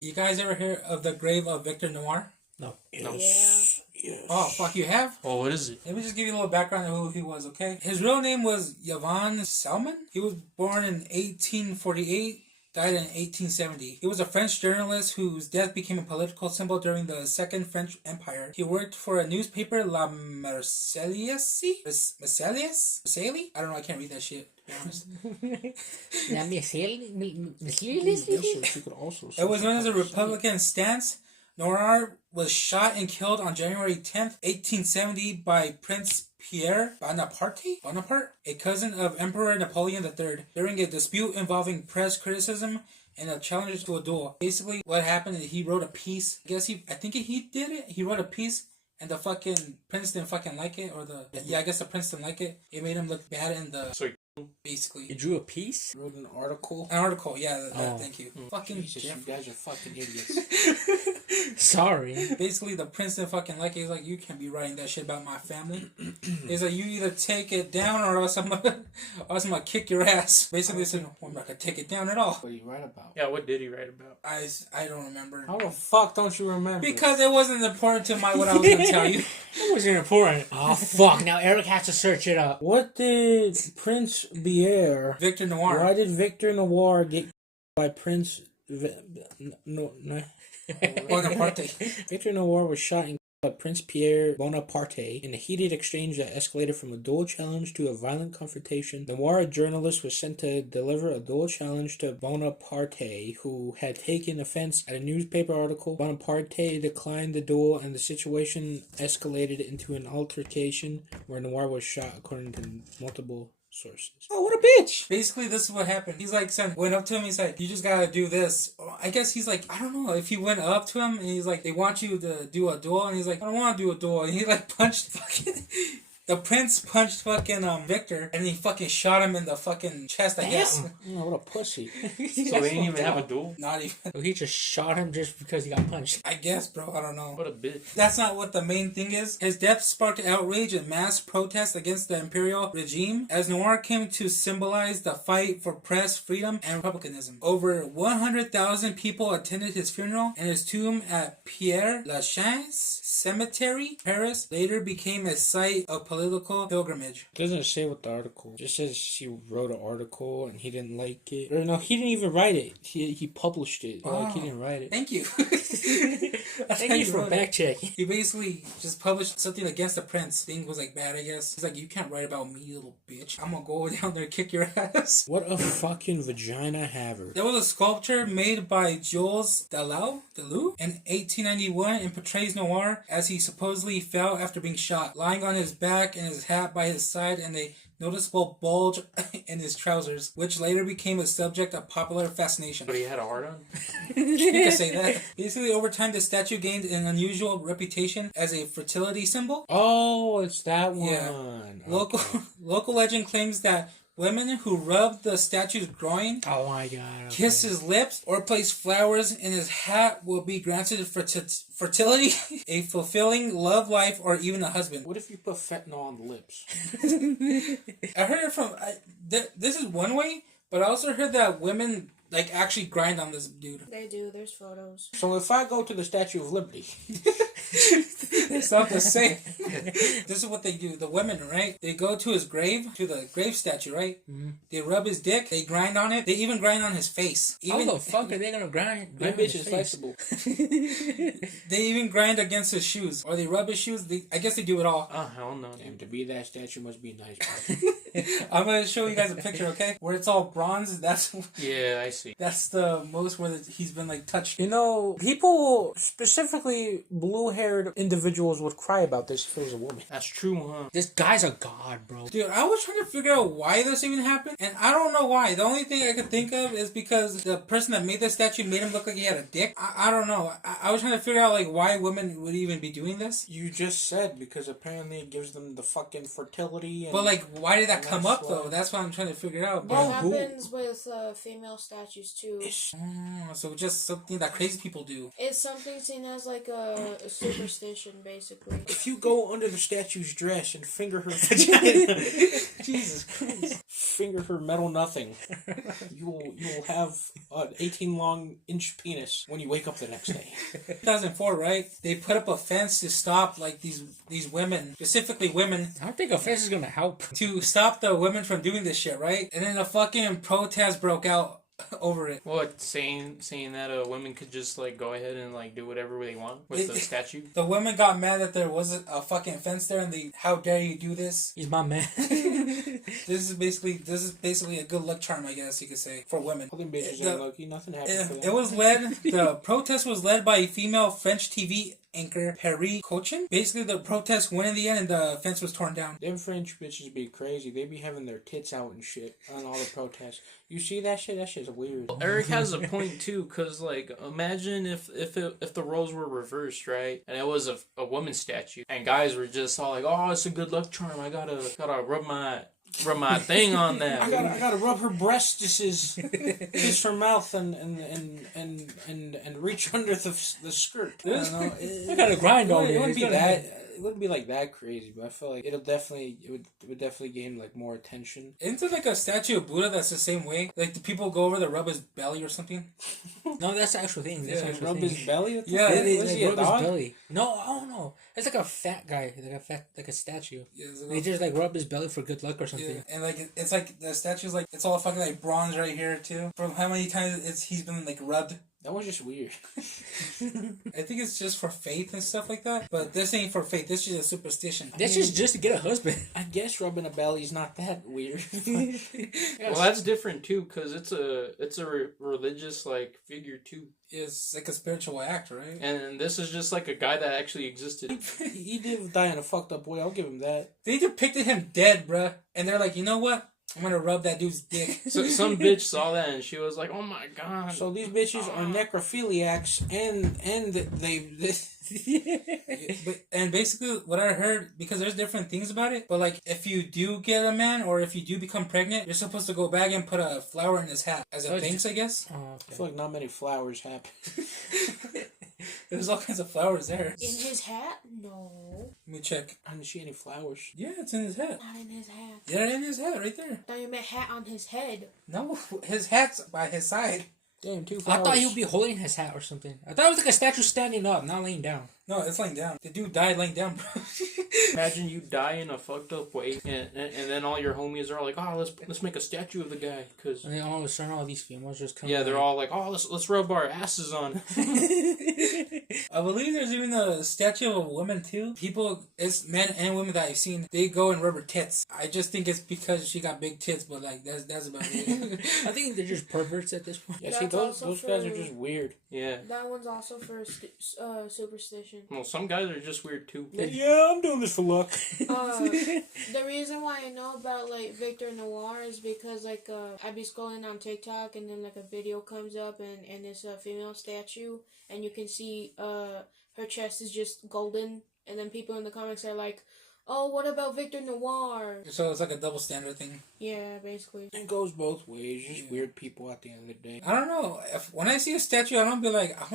You guys ever hear of the grave of Victor Noir? No. Yes. Yes. Oh, fuck, you have? Oh, what is it? Let me just give you a little background of who he was, okay? His real name was Yvon Salmon. He was born in 1848, died in 1870. He was a French journalist whose death became a political symbol during the Second French Empire. He worked for a newspaper, La Marseillaise? Marseille? I don't know, I can't read that shit, to be honest. It was known as a Republican stance. Noir was shot and killed on January 10th, 1870 by Prince Pierre Bonaparte, a cousin of Emperor Napoleon III, during a dispute involving press criticism and a challenge to a duel. Basically, what happened is he wrote a piece. I think he did it. He wrote a piece, and the fucking prince didn't fucking like it, I guess the prince didn't like it. It made him look bad in the... So basically. You drew a piece? Wrote an article? An article, yeah. Thank you. Fucking Jesus, you guys are fucking idiots. Sorry. Basically, the prince didn't fucking like it. He's like, you can't be writing that shit about my family. He's like, you either take it down or else I'm gonna kick your ass. Basically, he said, no, I'm not gonna take it down at all. What did you write about? yeah, what did he write about? I don't remember. How the fuck don't you remember? Because it wasn't important to what I was gonna tell you. It wasn't important. Oh, fuck. Now Eric has to search it up. What did Prince Pierre... Victor Noir. Why did Victor Noir get by Prince... Bonaparte. Victor Noir was shot and by Prince Pierre Bonaparte in a heated exchange that escalated from a duel challenge to a violent confrontation. Noir, a journalist, was sent to deliver a duel challenge to Bonaparte, who had taken offense at a newspaper article. Bonaparte declined the duel, and the situation escalated into an altercation where Noir was shot, according to multiple sources. Oh, what a bitch! Basically, this is what happened. He's like, went up to him. He's like, you just gotta do this. I guess he's like, I don't know if he went up to him and he's like, they want you to do a duel, and he's like, I don't want to do a duel, and he like punched fucking. The prince punched fucking Victor, and he fucking shot him in the fucking chest, I guess. Oh, what a pussy. So they didn't even have a duel? Not even. So he just shot him just because he got punched. I guess, bro. I don't know. What a bitch. That's not what the main thing is. His death sparked outrage and mass protests against the imperial regime, as Noir came to symbolize the fight for press freedom and republicanism. Over 100,000 people attended his funeral, and his tomb at Père Lachaise Cemetery, Paris, later became a site of political pilgrimage. It doesn't say what the article. It just says he wrote an article and he didn't like it. Or no, he didn't even write it. He published it. Oh. Like he didn't write it. Thank you. Thank you for fact checking. He basically just published something against the prince. Thing was like bad, I guess. He's like, you can't write about me, little bitch. I'm gonna go down there and kick your ass. What a fucking vagina haver. There was a sculpture made by Jules Delou in 1891 and portrays Noir as he supposedly fell after being shot, lying on his back and his hat by his side and a noticeable bulge in his trousers, which later became a subject of popular fascination. But he had a heart on? You can say that. Basically, over time, the statue gained an unusual reputation as a fertility symbol. Oh, it's that one. Yeah. Okay. Local legend claims that women who rub the statue's groin, Oh my god. Okay. kiss his lips, or place flowers in his hat will be granted fertility, a fulfilling love life, or even a husband. What if you put fentanyl on the lips? I heard it from... this is one way, but I also heard that women like actually grind on this dude. They do. There's photos. So if I go to the Statue of Liberty... It's not the same. This is what they do. The women, right? They go to his grave, to the grave statue, right? Mm-hmm. They rub his dick. They grind on it. They even grind on his face. How the fuck are they gonna grind? That bitch is flexible. They even grind against his shoes. Or they rub his shoes. I guess they do it all. Oh, hell no. Damn, to be that statue must be nice. I'm going to show you guys a picture, okay? Where it's all bronze. Yeah, I see. That's the most where he's been like touched. You know, people, specifically blue-haired individuals, would cry about this if it was a woman. That's true, huh? This guy's a god, bro. Dude, I was trying to figure out why this even happened, and I don't know why. The only thing I could think of is because the person that made the statue made him look like he had a dick. I don't know. I was trying to figure out like why women would even be doing this. You just said because apparently it gives them the fucking fertility. And but like, why did that come up though? That's what I'm trying to figure out. It Bro. happens with female statues too. So just something that crazy people do. It's something seen as like a superstition, basically. If you go under the statue's dress and finger her vagina, Jesus Christ. finger her metal nothing. You'll have an 18-inch penis when you wake up the next day. 2004, right? They put up a fence to stop like these women, specifically women, I don't think a fence is gonna help. to stop the women from doing this shit, right? And then a fucking protest broke out over it. What, saying that women could just like go ahead and like do whatever they want with the statue? The women got mad that there wasn't a fucking fence there, and how dare you do this? He's my man. This is basically a good luck charm, I guess you could say, for women. All them bitches ain't lucky. Nothing happened for them. It was led. The protest was led by a female French TV anchor, Perry Cochin. Basically, the protest went in the end, and the fence was torn down. Them French bitches be crazy. They be having their tits out and shit on all the protests. You see that shit? That shit's weird. Eric has a point too, cause like imagine if the roles were reversed, right? And it was a woman's statue, and guys were just all like, "Oh, it's a good luck charm. I gotta rub my thing on that. I gotta rub her breast, kiss her mouth, and reach under the skirt. I don't know. I gotta grind on it. It wouldn't be that. It wouldn't be like that crazy, but I feel like it would definitely gain like more attention. Isn't there like a statue of Buddha that's the same way? Like the people go over to rub his belly or something? No, that's the actual thing. That's the actual Rub thing. his belly. Yeah, Was he a rub his dog? belly. No, I don't know. It's like a fat guy, like a statue. Yeah, They just like rub his belly for good luck or something. yeah. And like it's like the statue's like it's all fucking like bronze right here too. From how many times he's been like rubbed. That was just weird. I think it's just for faith and stuff like that. But this ain't for faith. This is a superstition. This is just to get a husband. I guess rubbing a belly's not that weird. Well, that's different too, cause it's a religious like figure too, It's like a spiritual act, right? and this is just like a guy that actually existed. He did die in a fucked up way. I'll give him that. They depicted him dead, bruh. And they're like, you know what? I'm gonna rub that dude's dick. So some bitch saw that and she was like, "Oh my god!" So these bitches are necrophiliacs, and And basically, what I heard, because there's different things about it, but like if you do get a man or if you do become pregnant, you're supposed to go back and put a flower in his hat as a thanks, I guess. Oh, I okay. feel like not many flowers happen. There's all kinds of flowers there. In his hat? No. Let me check. I didn't see any flowers. Yeah, it's in his hat. Not in his hat. Yeah, in his hat, right there. Thought you meant hat on his head. No, his hat's by his side. Damn, 2 I flowers. thought he would be holding his hat or something. I thought it was like a statue standing up, not laying down. No, it's laying down. The dude died laying down, bro. Imagine you die in a fucked up way, and then all your homies are like, "Oh, let's make a statue of the guy," because And then all of a sudden, all these females just come. yeah, they're all like, "Oh, let's rub our asses on." I believe there's even a statue of a woman too. People, it's men and women that I've seen, they go and rub her tits. I just think it's because she got big tits, but like that's about it. I think they're just perverts at this point. Yeah, see, That's those also guys are for- just weird. Yeah. That one's also for superstition. Well, some guys are just weird too. Yeah, I'm doing this for luck. The reason why I know about like Victor Noir is because like I be scrolling on TikTok and then like a video comes up and it's a female statue and you can see her chest is just golden and then people in the comments are like, "Oh, what about Victor Noir?" So it's like a double standard thing. Yeah, basically. It goes both ways. Just weird people at the end of the day. I don't know. When I see a statue, I don't be like, I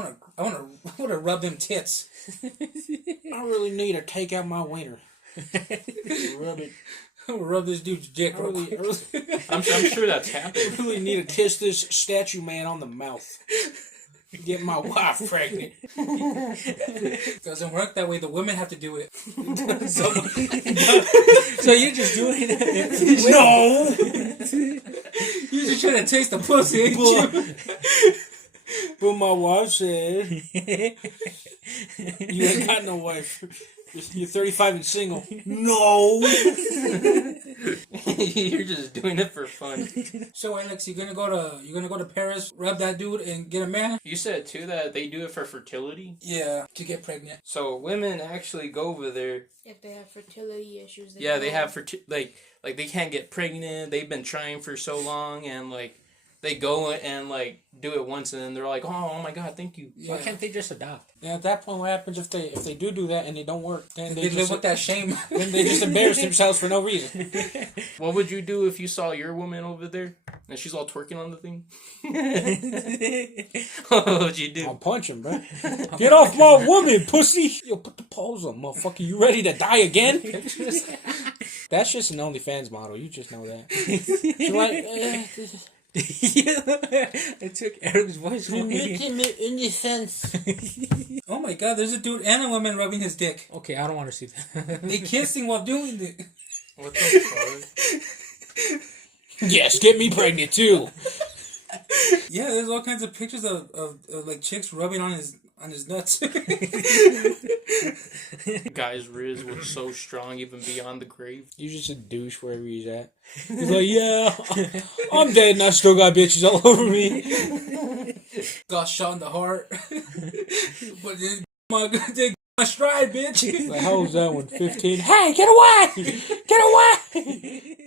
wanna rub them tits. I really need to take out my wiener. Rub it. I wanna rub this dude's dick I real really, quick. I'm sure that's happened. I really need to kiss this statue man on the mouth. Get my wife pregnant. It doesn't work that way. The women have to do it. So you're just doing it? No! You're just trying to taste the pussy, ain't you? But my wife said, "You ain't got no wife. You're 35 and single." No! You're just doing it for fun. So Alex, you gonna go to Paris, rub that dude, and get a man? You said too that they do it for fertility. Yeah, to get pregnant. So women actually go over there. If they have fertility issues. Yeah, they have like they can't get pregnant. They've been trying for so long, and like they go and like do it once, and then they're like, "Oh my god, thank you." Why can't they just adopt? And at that point, what happens if they do that and it don't work? Then They live with that shame. Then they just embarrass themselves for no reason. What would you do if you saw your woman over there and she's all twerking on the thing? What would you do? I'll punch him, bro. Get off my woman, pussy! Yo, put the paws on, motherfucker. You ready to die again? That's just an OnlyFans model. You just know that. You're like, I took Eric's voice away. Oh my god, there's a dude and a woman rubbing his dick. Okay, I don't want to see that. They kissing while doing it. What the fuck? yes, get me pregnant too. Yeah, there's all kinds of pictures of like chicks rubbing on his nuts. Guy's riz was so strong even beyond the grave. You're just a douche wherever he's at. He's like, yeah, I'm dead and I still got bitches all over me. Got shot in the heart. But then my stride, bitch. Like, how was that one? 15? Hey, get away! Get away!